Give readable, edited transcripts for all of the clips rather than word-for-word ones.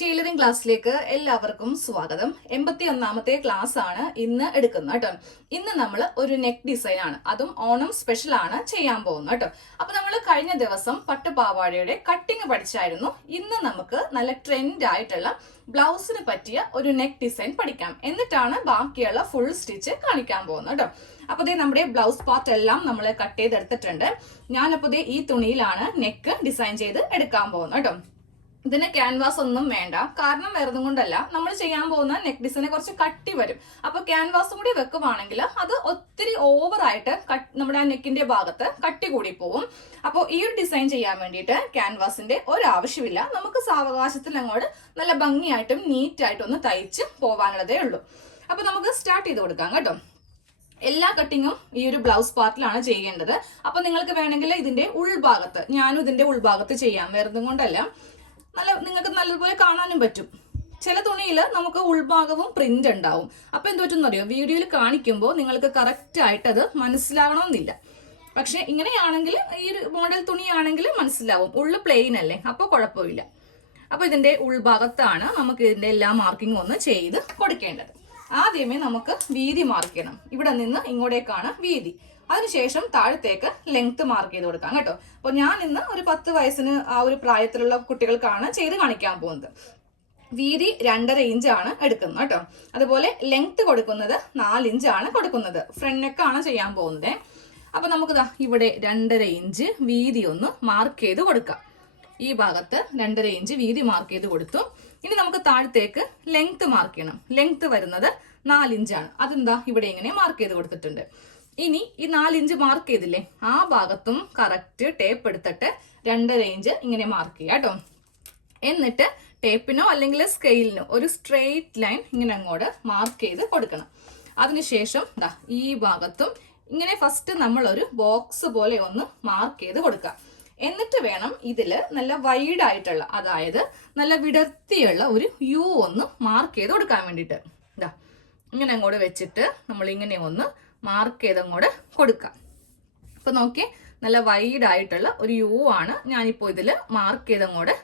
Tailoring ക്ലാസ്സിലേക്ക് എല്ലാവർക്കും സ്വാഗതം. 81ാമത്തെ ക്ലാസ് ആണ് ഇന്ന് എടുക്കുന്നത് കേട്ടോ. ഇന്ന് നമ്മൾ ഒരു നെക്ക് ഡിസൈൻ ആണ്, അതും ഓണം സ്പെഷ്യൽ ആണ് ചെയ്യാൻ പോകുന്നത് കേട്ടോ. അപ്പൊ നമ്മൾ കഴിഞ്ഞ ദിവസം പട്ടുപാവാടയുടെ കട്ടിങ് പഠിച്ചായിരുന്നു. ഇന്ന് നമുക്ക് നല്ല ട്രെൻഡ് ആയിട്ടുള്ള ബ്ലൗസിന് പറ്റിയ ഒരു നെക്ക് ഡിസൈൻ പഠിക്കാം. എന്നിട്ടാണ് ബാക്കിയുള്ള ഫുൾ സ്റ്റിച്ച് കാണിക്കാൻ പോകുന്നത് കേട്ടോ. അപ്പൊ ദേ നമ്മുടെ ബ്ലൗസ് പാർട്ട് എല്ലാം നമ്മൾ കട്ട് ചെയ്തെടുത്തിട്ടുണ്ട്. ഞാനപ്പോ ദേ ഈ തുണിയിലാണ് നെക്ക് ഡിസൈൻ ചെയ്ത് എടുക്കാൻ പോകുന്നത് കേട്ടോ. ഇതിന് ക്യാൻവാസ് ഒന്നും വേണ്ട, കാരണം വേറൊന്നും കൊണ്ടല്ല, നമ്മൾ ചെയ്യാൻ പോകുന്ന നെക്ക് ഡിസൈനെ കുറച്ച് കട്ടി വരും. അപ്പൊ ക്യാൻവാസും കൂടി വെക്കുവാണെങ്കിൽ അത് ഒത്തിരി ഓവറായിട്ട് നമ്മുടെ ആ നെക്കിന്റെ ഭാഗത്ത് കട്ടി കൂടി പോകും. അപ്പോൾ ഈ ഒരു ഡിസൈൻ ചെയ്യാൻ വേണ്ടിയിട്ട് ക്യാൻവാസിന്റെ ഒരാവശ്യമില്ല. നമുക്ക് സാവകാശത്തിൽ അങ്ങോട്ട് നല്ല ഭംഗിയായിട്ടും നീറ്റായിട്ടും ഒന്ന് തയ്ച്ച് പോവാനുള്ളതേ ഉള്ളൂ. അപ്പൊ നമുക്ക് സ്റ്റാർട്ട് ചെയ്ത് കൊടുക്കാം കേട്ടോ. എല്ലാ കട്ടിങ്ങും ഈ ഒരു ബ്ലൗസ് പാർട്ടിലാണ് ചെയ്യേണ്ടത്. അപ്പൊ നിങ്ങൾക്ക് വേണമെങ്കിൽ ഇതിന്റെ ഉൾഭാഗത്ത്, ഞാനും ഇതിന്റെ ഉൾഭാഗത്ത് ചെയ്യാം, വേറൊന്നും കൊണ്ടല്ല, നിങ്ങൾക്ക് നല്ലതുപോലെ കാണാനും പറ്റും. ചില തുണിയിൽ നമുക്ക് ഉൾഭാഗവും പ്രിന്റ് ഉണ്ടാവും. അപ്പൊ എന്ത് പറ്റുമെന്ന് അറിയോ, വീഡിയോയിൽ കാണിക്കുമ്പോൾ നിങ്ങൾക്ക് കറക്റ്റ് ആയിട്ട് അത് മനസ്സിലാകണമെന്നില്ല. പക്ഷെ ഇങ്ങനെയാണെങ്കിൽ, ഈ ഒരു മോഡൽ തുണിയാണെങ്കിൽ മനസ്സിലാവും, ഉള്ളു പ്ലെയിൻ അല്ലേ, അപ്പൊ കുഴപ്പമില്ല. അപ്പൊ ഇതിന്റെ ഉൾഭാഗത്താണ് നമുക്ക് ഇതിന്റെ എല്ലാ മാർക്കിങ്ങും ഒന്ന് ചെയ്ത് കൊടുക്കേണ്ടത്. ആദ്യമേ നമുക്ക് വീതി മാർക്ക് ചെയ്യണം. ഇവിടെ നിന്ന് ഇങ്ങോട്ടേക്കാണ് വീതി. അതിനുശേഷം താഴത്തേക്ക് ലെങ്ത് മാർക്ക് ചെയ്ത് കൊടുക്കാം കേട്ടോ. അപ്പൊ ഞാൻ ഇന്ന് ഒരു 10 വയസ്സിന് ആ ഒരു പ്രായത്തിലുള്ള കുട്ടികൾക്കാണ് ചെയ്ത് കാണിക്കാൻ പോകുന്നത്. വീതി 2.5 ഇഞ്ചാണ് എടുക്കുന്നത് കേട്ടോ. അതുപോലെ ലെങ്ത് കൊടുക്കുന്നത് 4 ഇഞ്ചാണ് കൊടുക്കുന്നത്. ഫ്രണ്ട് നെക്കാണ് ചെയ്യാൻ പോകുന്നത്. അപ്പൊ നമുക്ക് ഇവിടെ 2.5 ഇഞ്ച് വീതി ഒന്ന് മാർക്ക് ചെയ്ത് കൊടുക്കാം. ഈ ഭാഗത്ത് 2.5 ഇഞ്ച് വീതി മാർക്ക് ചെയ്ത് കൊടുത്തു. ഇനി നമുക്ക് താഴത്തേക്ക് ലെങ്ത് മാർക്ക് ചെയ്യണം. ലെങ്ത് വരുന്നത് 4 ഇഞ്ചാണ്. അതെന്താ ഇവിടെ ഇങ്ങനെ മാർക്ക് ചെയ്ത് കൊടുത്തിട്ടുണ്ട്. ഇനി ഈ 4 ഇഞ്ച് മാർക്ക് ചെയ്തില്ലേ, ആ ഭാഗത്തും കറക്റ്റ് ടേപ്പ് എടുത്തിട്ട് 2.5 ഇഞ്ച് ഇങ്ങനെ മാർക്ക് ചെയ്യാം കേട്ടോ. എന്നിട്ട് ടേപ്പിനോ അല്ലെങ്കിൽ സ്കെയിലിനോ ഒരു സ്ട്രെയിറ്റ് ലൈൻ ഇങ്ങനെ അങ്ങോട്ട് മാർക്ക് ചെയ്ത് കൊടുക്കണം. അതിനുശേഷം ഈ ഭാഗത്തും ഇങ്ങനെ ഫസ്റ്റ് നമ്മൾ ഒരു ബോക്സ് പോലെ ഒന്ന് മാർക്ക് ചെയ്ത് കൊടുക്കുക. എന്നിട്ട് വേണം ഇതില് നല്ല വൈഡ് ആയിട്ടുള്ള, അതായത് നല്ല വിടർത്തിയുള്ള ഒരു യു ഒന്ന് മാർക്ക് ചെയ്ത് കൊടുക്കാൻ വേണ്ടിയിട്ട്. ഇങ്ങനെ അങ്ങോട്ട് വെച്ചിട്ട് നമ്മൾ ഇങ്ങനെ ഒന്ന് മാർക്ക് ചെയ്ത് അങ്ങോട്ട് കൊടുക്കാം. അപ്പൊ നോക്കി, നല്ല വൈഡ് ആയിട്ടുള്ള ഒരു യു ആണ് ഞാനിപ്പോ ഇതിൽ മാർക്ക് ചെയ്ത് അങ്ങോട്ട്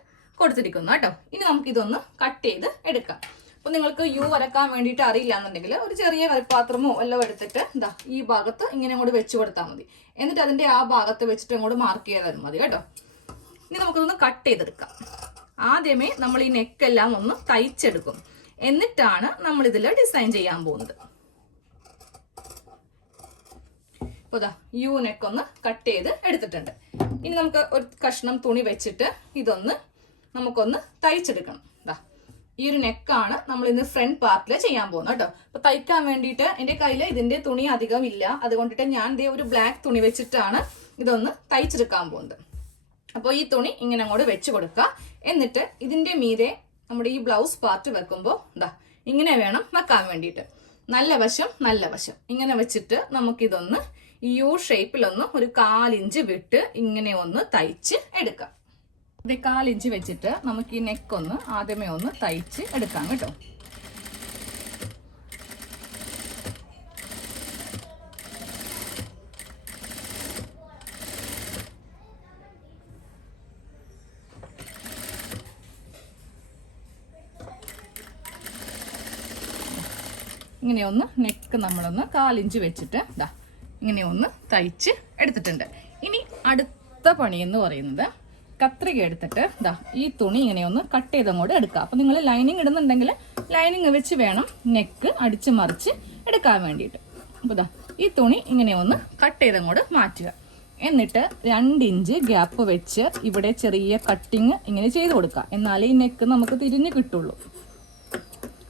കൊടുത്തിരിക്കുന്നത് കേട്ടോ. ഇനി നമുക്ക് ഇതൊന്ന് കട്ട് ചെയ്ത് എടുക്കാം. അപ്പൊ നിങ്ങൾക്ക് യു വരക്കാൻ വേണ്ടിയിട്ട് അറിയില്ല എന്നുണ്ടെങ്കിൽ ഒരു ചെറിയ കറിപ്പാത്രമോ എല്ലാം എടുത്തിട്ട് ഈ ഭാഗത്ത് ഇങ്ങനെ അങ്ങോട്ട് വെച്ച് കൊടുത്താൽ മതി. എന്നിട്ട് അതിന്റെ ആ ഭാഗത്ത് വെച്ചിട്ട് അങ്ങോട്ട് മാർക്ക് ചെയ്താൽ മതി കേട്ടോ. ഇനി നമുക്കിതൊന്ന് കട്ട് ചെയ്തെടുക്കാം. ആദ്യമേ നമ്മൾ ഈ നെക്കെല്ലാം ഒന്ന് തയ്ച്ചെടുക്കും. എന്നിട്ടാണ് നമ്മൾ ഇതിൽ ഡിസൈൻ ചെയ്യാൻ പോകുന്നത്. അപ്പോൾ യു നെക്ക് ഒന്ന് കട്ട് ചെയ്ത് എടുത്തിട്ടുണ്ട്. ഇനി നമുക്ക് ഒരു കഷ്ണം തുണി വെച്ചിട്ട് ഇതൊന്ന് നമുക്കൊന്ന് തയ്ച്ചെടുക്കണം. ഈ ഒരു നെക്കാണ് നമ്മൾ ഇന്ന് ഫ്രണ്ട് പാർട്ടിൽ ചെയ്യാൻ പോകുന്നത് കേട്ടോ. അപ്പൊ തയ്ക്കാൻ വേണ്ടിയിട്ട് എൻ്റെ കയ്യിൽ ഇതിന്റെ തുണി അധികം ഇല്ല. അതുകൊണ്ടിട്ട് ഞാൻ ദേ ഒരു ബ്ലാക്ക് തുണി വെച്ചിട്ടാണ് ഇതൊന്ന് തയ്ച്ചെടുക്കാൻ പോകുന്നത്. അപ്പോൾ ഈ തുണി ഇങ്ങനെ അങ്ങോട്ട് വെച്ച് കൊടുക്കുക. എന്നിട്ട് ഇതിന്റെ മീതെ നമ്മുടെ ഈ ബ്ലൗസ് പാർട്ട് വെക്കുമ്പോൾ ഇങ്ങനെ വേണം വെക്കാൻ വേണ്ടിയിട്ട്. നല്ല വശം ഇങ്ങനെ വെച്ചിട്ട് നമുക്കിതൊന്ന് യു ഷേപ്പിലൊന്ന് ഒരു 1/4 ഇഞ്ച് വിട്ട് ഇങ്ങനെ ഒന്ന് തയ്ച്ച് എടുക്കാം. ഇത് 1/4 ഇഞ്ച് വെച്ചിട്ട് നമുക്ക് ഈ നെക്കൊന്ന് ആദ്യമേ ഒന്ന് തയ്ച്ച് എടുക്കാം കേട്ടോ. ഇങ്ങനെ ഒന്ന് നെക്ക് നമ്മളൊന്ന് 1/4 ഇഞ്ച് വെച്ചിട്ട് ഇങ്ങനെ ഒന്ന് തയ്ച്ച് എടുത്തിട്ടുണ്ട്. ഇനി അടുത്ത പണി എന്ന് പറയുന്നത് കത്രിക എടുത്തിട്ട് ഈ തുണി ഇങ്ങനെ ഒന്ന് കട്ട് ചെയ്ത് അങ്ങോട്ട് എടുക്കുക. അപ്പൊ നിങ്ങൾ ലൈനിങ് ഇടുന്നുണ്ടെങ്കിൽ ലൈനിങ് വെച്ച് വേണം നെക്ക് അടിച്ച് മറിച്ച് എടുക്കാൻ വേണ്ടിയിട്ട്. അപ്പൊ ഈ തുണി ഇങ്ങനെ ഒന്ന് കട്ട് ചെയ്ത് അങ്ങോട്ട് മാറ്റുക. എന്നിട്ട് 2 ഇഞ്ച് ഗ്യാപ്പ് വെച്ച് ഇവിടെ ചെറിയ കട്ടിങ് ഇങ്ങനെ ചെയ്ത് കൊടുക്കുക. എന്നാലേ ഈ നെക്ക് നമുക്ക് തിരിഞ്ഞ് കിട്ടുള്ളൂ.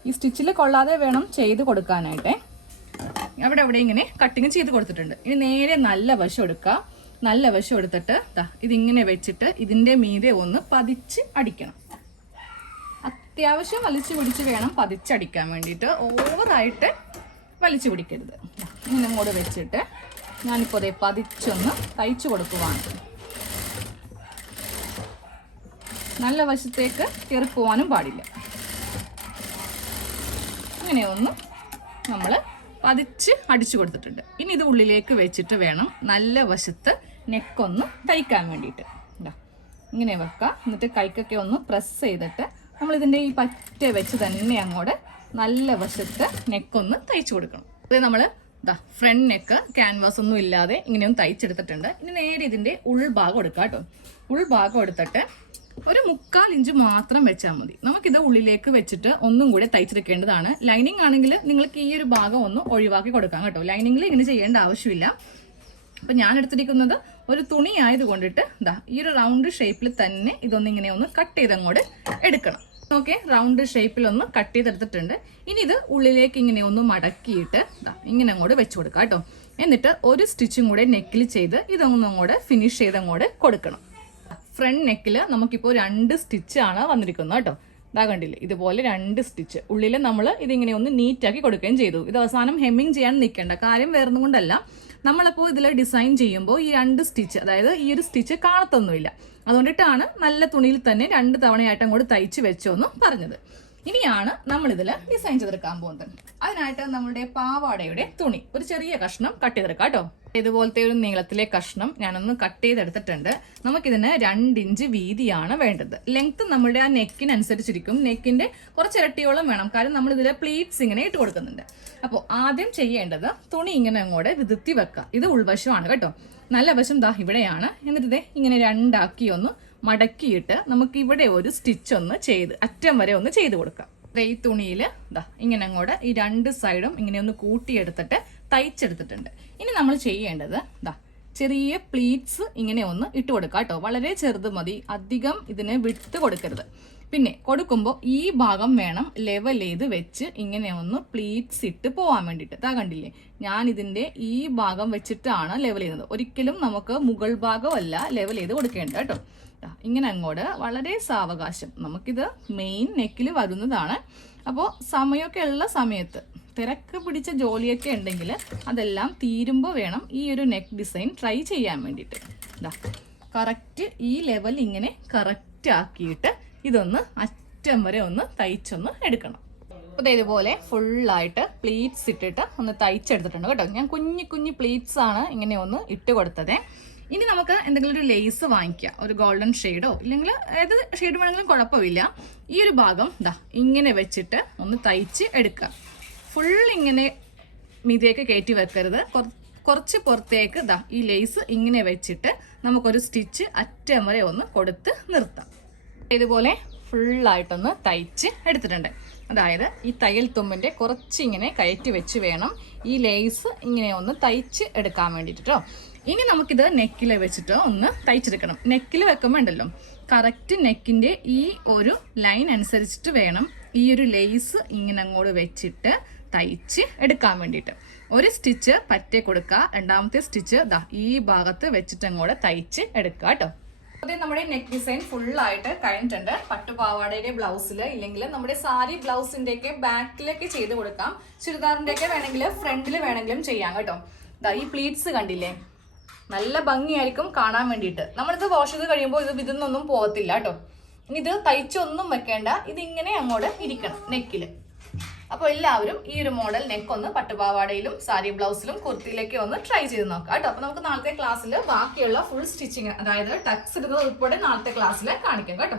ഈ സ്റ്റിച്ചിൽ കൊള്ളാതെ വേണം ചെയ്ത് കൊടുക്കാനായിട്ടേ. അവിടെ ഇങ്ങനെ കട്ടിങ് ചെയ്ത് കൊടുത്തിട്ടുണ്ട്. ഇനി നേരെ നല്ല വശം എടുക്കുക. നല്ല വശം എടുത്തിട്ട് ഇതിങ്ങനെ വെച്ചിട്ട് ഇതിന്റെ മീതെ ഒന്ന് പതിച്ച് അടിക്കണം. അത്യാവശ്യം വലിച്ചു പിടിച്ച് വേണം പതിച്ചടിക്കാൻ വേണ്ടിയിട്ട്, ഓവറായിട്ട് വലിച്ചു പിടിക്കരുത്. ഇങ്ങനെ അങ്ങോട്ട് വെച്ചിട്ട് ഞാനിപ്പോൾ അതേ പതിച്ചൊന്ന് തയ്ച്ചു കൊടുക്കുവാണ്. നല്ല വശത്തേക്ക് കയറിപ്പോവാനും പാടില്ല. ഇങ്ങനെ ഒന്ന് നമ്മൾ പതിച്ച് അടിച്ചു കൊടുത്തിട്ടുണ്ട്. ഇനി ഇത് ഉള്ളിലേക്ക് വെച്ചിട്ട് വേണം നല്ല വശത്ത് നെക്കൊന്ന് തയ്ക്കാൻ വേണ്ടിയിട്ട്. ഇങ്ങനെ വെക്കുക. എന്നിട്ട് കൈക്കൊക്കെ ഒന്ന് പ്രസ് ചെയ്തിട്ട് നമ്മളിതിൻ്റെ ഈ പറ്റ വെച്ച് തന്നെ അങ്ങോട്ട് നല്ല വശത്ത് നെക്കൊന്ന് തയ്ച്ചു കൊടുക്കണം. അത് നമ്മൾ ഫ്രണ്ട് നെക്ക് ക്യാൻവാസ് ഒന്നും ഇല്ലാതെ ഇങ്ങനെയൊന്ന് തയ്ച്ചെടുത്തിട്ടുണ്ട്. ഇനി നേരെ ഇതിൻ്റെ ഉൾഭാഗം എടുക്കാം കേട്ടോ. ഉൾഭാഗം എടുത്തിട്ട് ഒരു 1/4 ഇഞ്ച് മാത്രം വെച്ചാൽ മതി. നമുക്കിത് ഉള്ളിലേക്ക് വെച്ചിട്ട് ഒന്നും കൂടെ തയ്ച്ചെടുക്കേണ്ടതാണ്. ലൈനിങ് ആണെങ്കിൽ നിങ്ങൾക്ക് ഈ ഒരു ഭാഗം ഒന്ന് ഒഴിവാക്കി കൊടുക്കാം കേട്ടോ. ലൈനിങ്ങിൽ ഇങ്ങനെ ചെയ്യേണ്ട ആവശ്യമില്ല. അപ്പം ഞാൻ എടുത്തിരിക്കുന്നത് ഒരു തുണി ആയതുകൊണ്ടിട്ട് ഈ ഒരു റൗണ്ട് ഷേപ്പിൽ തന്നെ ഇതൊന്നിങ്ങനെ ഒന്ന് കട്ട് ചെയ്തങ്ങോട്ട് എടുക്കണം. ഓക്കെ, റൗണ്ട് ഷേപ്പിലൊന്ന് കട്ട് ചെയ്തെടുത്തിട്ടുണ്ട്. ഇനി ഇത് ഉള്ളിലേക്ക് ഇങ്ങനെ ഒന്ന് മടക്കിയിട്ട് ഇങ്ങനെ അങ്ങോട്ട് വെച്ച് കൊടുക്കാം കേട്ടോ. എന്നിട്ട് ഒരു സ്റ്റിച്ചും കൂടെ നെക്കിൽ ചെയ്ത് ഇതൊന്നും അങ്ങോട്ട് ഫിനിഷ് ചെയ്തങ്ങോട്ട് കൊടുക്കണം. ഫ്രണ്ട് നെക്കിൽ നമുക്കിപ്പോൾ 2 സ്റ്റിച്ചാണ് വന്നിരിക്കുന്നത് കേട്ടോ. ഇതാ കണ്ടില്ലേ, ഇതുപോലെ 2 സ്റ്റിച്ച് ഉള്ളിൽ നമ്മൾ ഇതിങ്ങനെ ഒന്ന് നീറ്റാക്കി കൊടുക്കുകയും ചെയ്തു. ഇത് അവസാനം ഹെമ്മിങ് ചെയ്യാൻ നിൽക്കേണ്ട കാര്യം വേറൊന്നും കൊണ്ടല്ല, നമ്മളപ്പോൾ ഇതിൽ ഡിസൈൻ ചെയ്യുമ്പോൾ ഈ 2 സ്റ്റിച്ച്, അതായത് ഈ ഒരു സ്റ്റിച്ച് കാണത്തൊന്നുമില്ല. അതുകൊണ്ടിട്ടാണ് നല്ല തുണിയിൽ തന്നെ 2 തവണയായിട്ട് അങ്ങോട്ട് തയ്ച്ച് വെച്ചോന്ന് പറഞ്ഞത്. ഇനിയാണ് നമ്മളിതിൽ ഡിസൈൻ ചെയ്തെടുക്കാൻ പോകുന്നത്. അതിനായിട്ട് നമ്മുടെ പാവാടയുടെ തുണി ഒരു ചെറിയ കഷ്ണം കട്ട് ചെയ്തെടുക്കാം കേട്ടോ. ഇതുപോലത്തെ ഒരു നീളത്തിലെ കഷ്ണം ഞാനൊന്ന് കട്ട് ചെയ്തെടുത്തിട്ടുണ്ട്. നമുക്കിതിന് 2 ഇഞ്ച് വീതിയാണ് വേണ്ടത്. ലെങ്ത് നമ്മുടെ ആ നെക്കിനനുസരിച്ചിരിക്കും. നെക്കിന്റെ കുറച്ച് ഇരട്ടിയോളം വേണം, കാരണം നമ്മൾ ഇതിൽ പ്ലീറ്റ്സ് ഇങ്ങനെ ഇട്ട് കൊടുക്കുന്നുണ്ട്. അപ്പോൾ ആദ്യം ചെയ്യേണ്ടത് തുണി ഇങ്ങനെ അങ്ങോട്ട് വിതുത്തി വെക്കുക. ഇത് ഉൾവശമാണ് കേട്ടോ. നല്ല വശം ഇവിടെയാണ്. എന്നിട്ട് ഇങ്ങനെ 2 ആക്കി ഒന്ന് മടക്കിയിട്ട് നമുക്ക് ഇവിടെ ഒരു സ്റ്റിച്ച് ഒന്ന് ചെയ്ത് അറ്റം വരെ ഒന്ന് ചെയ്ത് കൊടുക്കാം. ഈ തുണിയിൽ ഇങ്ങനെ അങ്ങോട്ട് ഈ 2 സൈഡും ഇങ്ങനെ ഒന്ന് കൂട്ടിയെടുത്തിട്ട് തയ്ച്ചെടുത്തിട്ടുണ്ട്. ഇനി നമ്മൾ ചെയ്യേണ്ടത് ചെറിയ പ്ലീറ്റ്സ് ഇങ്ങനെ ഒന്ന് ഇട്ട് കൊടുക്കാം കേട്ടോ. വളരെ ചെറുത് മതി, അധികം ഇതിന് വിട്ട് കൊടുക്കരുത്. പിന്നെ കൊടുക്കുമ്പോൾ ഈ ഭാഗം വേണം ലെവൽ ചെയ്ത് വെച്ച് ഇങ്ങനെ ഒന്ന് പ്ലീറ്റ്സ് ഇട്ട് പോകാൻ വേണ്ടിയിട്ട്. കണ്ടില്ലേ, ഞാൻ ഇതിൻ്റെ ഈ ഭാഗം വെച്ചിട്ടാണ് ലെവൽ ചെയ്യുന്നത്. ഒരിക്കലും നമുക്ക് മുകൾ ഭാഗമല്ല ലെവൽ ചെയ്ത് കൊടുക്കേണ്ടത് കേട്ടോ. ഇങ്ങനെ അങ്ങോട്ട് വളരെ സാവകാശം. നമുക്കിത് മെയിൻ നെക്കിൽ വരുന്നതാണ്. അപ്പോൾ സമയമൊക്കെ ഉള്ള സമയത്ത്, തിരക്ക് പിടിച്ച ജോലിയൊക്കെ ഉണ്ടെങ്കിൽ അതെല്ലാം തീരുമ്പോൾ വേണം ഈ ഒരു നെക്ക് ഡിസൈൻ ട്രൈ ചെയ്യാൻ വേണ്ടിയിട്ട്. കറക്റ്റ് ഈ ലെവൽ ഇങ്ങനെ കറക്റ്റ് ആക്കിയിട്ട് ഇതൊന്ന് അറ്റം വരെ ഒന്ന് തയ്ച്ചൊന്ന് എടുക്കണം. അപ്പോൾ ഇതുപോലെ ഫുള്ളായിട്ട് പ്ലീറ്റ്സ് ഇട്ടിട്ട് ഒന്ന് തയ്ച്ചെടുത്തിട്ടുണ്ട് കേട്ടോ. ഞാൻ കുഞ്ഞു പ്ലീറ്റ്സ് ആണ് ഇങ്ങനെ ഒന്ന് ഇട്ട് കൊടുത്തത്. ഇനി നമുക്ക് എന്തെങ്കിലും ഒരു ലേസ് വാങ്ങിക്കാം, ഒരു ഗോൾഡൻ ഷെയ്ഡോ ഇല്ലെങ്കിൽ ഏത് ഷെയ്ഡ് വേണമെങ്കിലും കുഴപ്പമില്ല. ഈ ഒരു ഭാഗം ഇങ്ങനെ വെച്ചിട്ട് ഒന്ന് തയ്ച്ച് എടുക്കുക. ഫുൾ ഇങ്ങനെ മീതിയൊക്കെ കയറ്റി വെക്കരുത്. കുറച്ച് പുറത്തേക്ക് ഈ ലേസ് ഇങ്ങനെ വെച്ചിട്ട് നമുക്കൊരു സ്റ്റിച്ച് അറ്റം വരെ ഒന്ന് കൊടുത്ത് നിർത്താം. ഇതുപോലെ ഫുള്ളായിട്ടൊന്ന് തയ്ച്ച് എടുത്തിട്ടുണ്ട്. അതായത് ഈ തയ്യൽ തുമ്പിൻ്റെ കുറച്ചിങ്ങനെ കയറ്റി വെച്ച് വേണം ഈ ലേസ് ഇങ്ങനെ ഒന്ന് തയ്ച്ച് എടുക്കാൻ വേണ്ടിയിട്ട് കേട്ടോ. ഇനി നമുക്കിത് നെക്കിൽ വെച്ചിട്ട് ഒന്ന് തയ്ച്ചെടുക്കണം. നെക്കിൽ വെക്കുമ്പോൾ ഉണ്ടല്ലോ, കറക്റ്റ് നെക്കിൻ്റെ ഈ ഒരു ലൈൻ അനുസരിച്ചിട്ട് വേണം ഈ ഒരു ലേസ് ഇങ്ങനെ അങ്ങോട്ട് വെച്ചിട്ട് തയ്ച്ച് എടുക്കാൻ വേണ്ടിയിട്ട്. ഒരു സ്റ്റിച്ച് പറ്റേ കൊടുക്കുക, രണ്ടാമത്തെ സ്റ്റിച്ച് ഈ ഭാഗത്ത് വെച്ചിട്ട് അങ്ങോട്ട് തയ്ച്ച് എടുക്കുക കേട്ടോ. അതേ നമ്മുടെ നെക്ക് ഡിസൈൻ ഫുള്ളായിട്ട് കഴിഞ്ഞിട്ടുണ്ട്. പട്ടുപാവാടയുടെ ബ്ലൗസിൽ ഇല്ലെങ്കിൽ നമ്മുടെ സാരി ബ്ലൗസിൻ്റെ ഒക്കെ ബാക്കിലൊക്കെ ചെയ്ത് കൊടുക്കാം. ചുരിദാറിൻ്റെ ഒക്കെ വേണമെങ്കിൽ ഫ്രണ്ടിൽ വേണമെങ്കിലും ചെയ്യാം കേട്ടോ. ഈ പ്ലീറ്റ്സ് കണ്ടില്ലേ, നല്ല ഭംഗിയായിരിക്കും കാണാൻ വേണ്ടിയിട്ട്. നമ്മളിത് വാഷ് ചെയ്ത് കഴിയുമ്പോൾ ഇത് വിതൊന്നും പോകത്തില്ല കേട്ടോ. ഇനി ഇത് തയ്ച്ചൊന്നും വെക്കേണ്ട, ഇതിങ്ങനെ അങ്ങോട്ട് ഇരിക്കണം നെക്കിൽ. അപ്പോൾ എല്ലാവരും ഈ ഒരു മോഡൽ നെക്കൊന്ന് പട്ടുപാവാടയിലും സാരി ബ്ലൗസിലും കുർത്തിയിലൊക്കെ ഒന്ന് ട്രൈ ചെയ്ത് നോക്കാം കേട്ടോ. അപ്പോൾ നമുക്ക് നാളത്തെ ക്ലാസ്സിൽ ബാക്കിയുള്ള ഫുൾ സ്റ്റിച്ചിങ്, അതായത് ടക്സ് ഇടുന്നത് ഉൾപ്പെടെ നാളത്തെ ക്ലാസ്സിൽ കാണിക്കാം കേട്ടോ.